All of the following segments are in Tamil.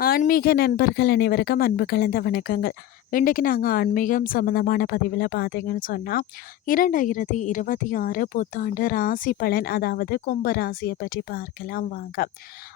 ஆன்மீக நண்பர்கள் அனைவருக்கும் அன்பு கலந்த வணக்கங்கள். இன்றைக்கு நாங்கள் ஆன்மீகம் சம்மந்தமான பதிவில் பார்த்தீங்கன்னு சொன்னால் இரண்டாயிரத்தி இருபத்தி ஆறு புத்தாண்டு ராசி பலன் அதாவது கும்ப ராசியை பற்றி பார்க்கலாம் வாங்க.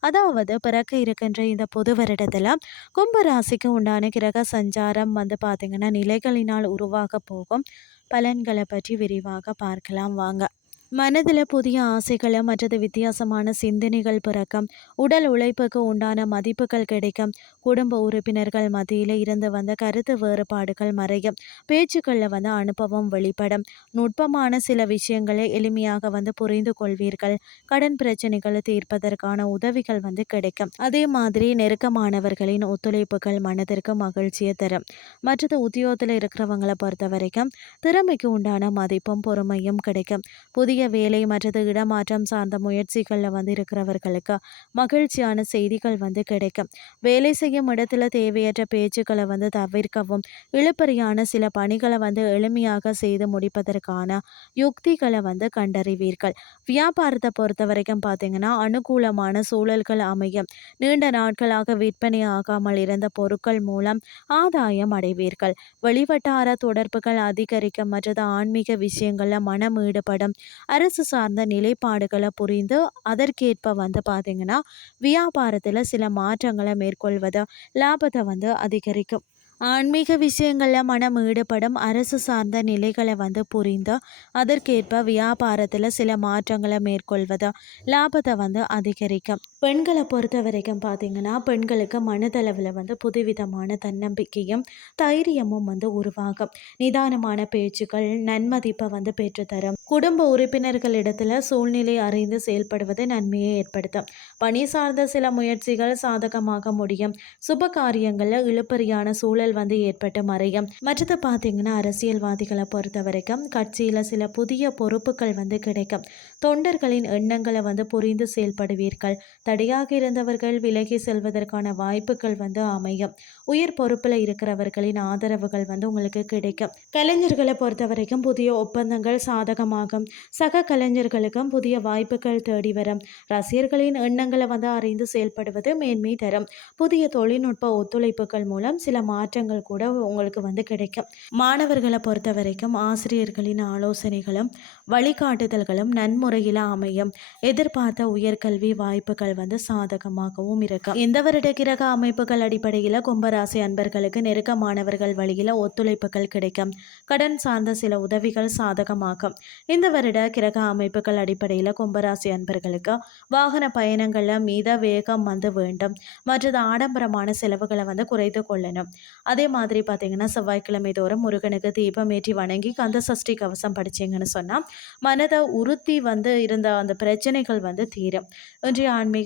அதாவது பிறக்க இருக்கின்ற இந்த புது வருடத்தில் கும்ப ராசிக்கு உண்டான கிரக சஞ்சாரம் வந்து பார்த்திங்கன்னா நிலைகளினால் உருவாக போகும் பலன்களை பற்றி விரிவாக பார்க்கலாம் வாங்க. மனதில் புதிய ஆசைகளும் மற்றது வித்தியாசமான சிந்தனைகள் பிறக்கும். உடல் உழைப்புக்கு உண்டான மதிப்புகள் கிடைக்கும். குடும்ப உறுப்பினர்கள் மத்தியில் இருந்து வந்த கருத்து வேறுபாடுகள் மறையும். பேச்சுக்களில் வந்து அனுபவம் வெளிப்படும். நுட்பமான சில விஷயங்களை எளிமையாக வந்து புரிந்து கொள்வீர்கள். கடன் பிரச்சனைகளை தீர்ப்பதற்கான உதவிகள் வந்து கிடைக்கும். அதே மாதிரி நெருக்கமானவர்களின் ஒத்துழைப்புகள் மனதிற்கு மகிழ்ச்சியை தரும். மற்றது உத்தியோகத்தில் இருக்கிறவங்களை பொறுத்த வரைக்கும் திறமைக்கு உண்டான மதிப்பும் பொறுமையும் கிடைக்கும். புதிய புதிய வேலை மற்றது இடமாற்றம் சார்ந்த முயற்சிகளில் வந்து இருக்கிறவர்களுக்கு மகிழ்ச்சியான செய்திகள் வந்து கிடைக்கும். வேலை செய்யும் இடத்துல தேவையற்ற பேச்சுக்களை வந்து தவிர்க்கவும் இழுப்பறியான சில பணிகளை வந்து எளிமையாக செய்து முடிப்பதற்கான யுக்திகளை வந்து கண்டறிவீர்கள். வியாபாரத்தை பொறுத்த வரைக்கும் பார்த்தீங்கன்னா அனுகூலமான சூழல்கள் அமையும். நீண்ட நாட்களாக விற்பனை ஆகாமல் இருந்த பொருட்கள் மூலம் ஆதாயம் அடைவீர்கள். வெளிவட்டார தொடர்புகள் அதிகரிக்கும் மற்றது ஆன்மீக விஷயங்களில் மனம் ஈடுபடும் அரசு சார்ந்த நிலைப்பாடுகளை புரிந்து அதற்கேற்ப வந்து பார்த்திங்கன்னா வியாபாரத்தில் சில மாற்றங்களை மேற்கொள்வது லாபத்தை வந்து அதிகரிக்கும். ஆன்மீக விஷயங்களில் மனம் ஈடுபடும் அரசு சார்ந்த நிலைகளை வந்து புரிந்து அதற்கேற்ப வியாபாரத்தில் சில மாற்றங்களை மேற்கொள்வது லாபத்தை வந்து அதிகரிக்கும். பெண்களை பொறுத்த வரைக்கும் பார்த்திங்கன்னா பெண்களுக்கு மனதளவில் வந்து புதுவிதமான தன்னம்பிக்கையும் தைரியமும் வந்து உருவாகும். நிதானமான பேச்சுக்கள் நன்மதிப்பை வந்து பெற்றுத்தரும். குடும்ப உறுப்பினர்களிடத்தில் சூழ்நிலை அறிந்து செயல்படுவது நன்மையை ஏற்படுத்தும். பணி சார்ந்த சில முயற்சிகள் சாதகமாக முடியும். சுப காரியங்களில் இழுப்பறியான சூழல் சூழல் வந்து ஏற்பட்டு மறையும். மற்றது பார்த்தீங்கன்னா அரசியல்வாதிகளை பொறுத்த வரைக்கும் கட்சியில் சில புதிய பொறுப்புகள் வந்து கிடைக்கும். தொண்டர்களின் எண்ணங்களை வந்து புரிந்து செயல்படுவீர்கள். தடையாக இருந்தவர்கள் விலகி செல்வதற்கான வாய்ப்புகள் வந்து அமையும். உயர் பொறுப்பில் இருக்கிறவர்களின் ஆதரவுகள் வந்து உங்களுக்கு கிடைக்கும். கலைஞர்களை பொறுத்த வரைக்கும் புதிய ஒப்பந்தங்கள் சாதகமாகும். சக கலைஞர்களுக்கும் புதிய வாய்ப்புகள் தேடி வரும். ரசிகர்களின் எண்ணங்களை வந்து அறிந்து செயல்படுவது மேன்மை தரும். புதிய தொழில்நுட்ப ஒத்துழைப்புகள் மூலம் சில மாற்றங்கள் கூட உங்களுக்கு வந்து கிடைக்கும். மாணவர்களை பொறுத்த வரைக்கும் ஆசிரியர்களின் ஆலோசனைகளும் வழிகாட்டுதல்களும் நன்முறையில் அமையும். எதிர்பார்த்த உயர்கல்வி வாய்ப்புகள் வந்து சாதகமாகவும் இருக்கும் இந்த வருட கிரக அமைப்புகள் அடிப்படையில் கும்பராசி அன்பர்களுக்கு நெருக்கமானவர்கள் வழியில் ஒத்துழைப்புகள் கிடைக்கும். கடன் சார்ந்த சில உதவிகள் சாதகமாகும். இந்த வருட கிரக அமைப்புகள் அடிப்படையில் கும்பராசி அன்பர்களுக்கு வாகன பயணங்களில் மீத வேகம் வந்து வேண்டும். மற்றது ஆடம்பரமான செலவுகளை வந்து குறைத்து கொள்ளணும். அதே மாதிரி பார்த்தீங்கன்னா செவ்வாய்க்கிழமை தோறும் முருகனுக்கு தீபம் ஏற்றி வணங்கி கந்த சஷ்டி கவசம் படிச்சிங்கன்னு சொன்னால் மனதை உறுத்தி வந்து இருந்த அந்த பிரச்சனைகள் வந்து தீரும். இன்றைய ஆன்மீக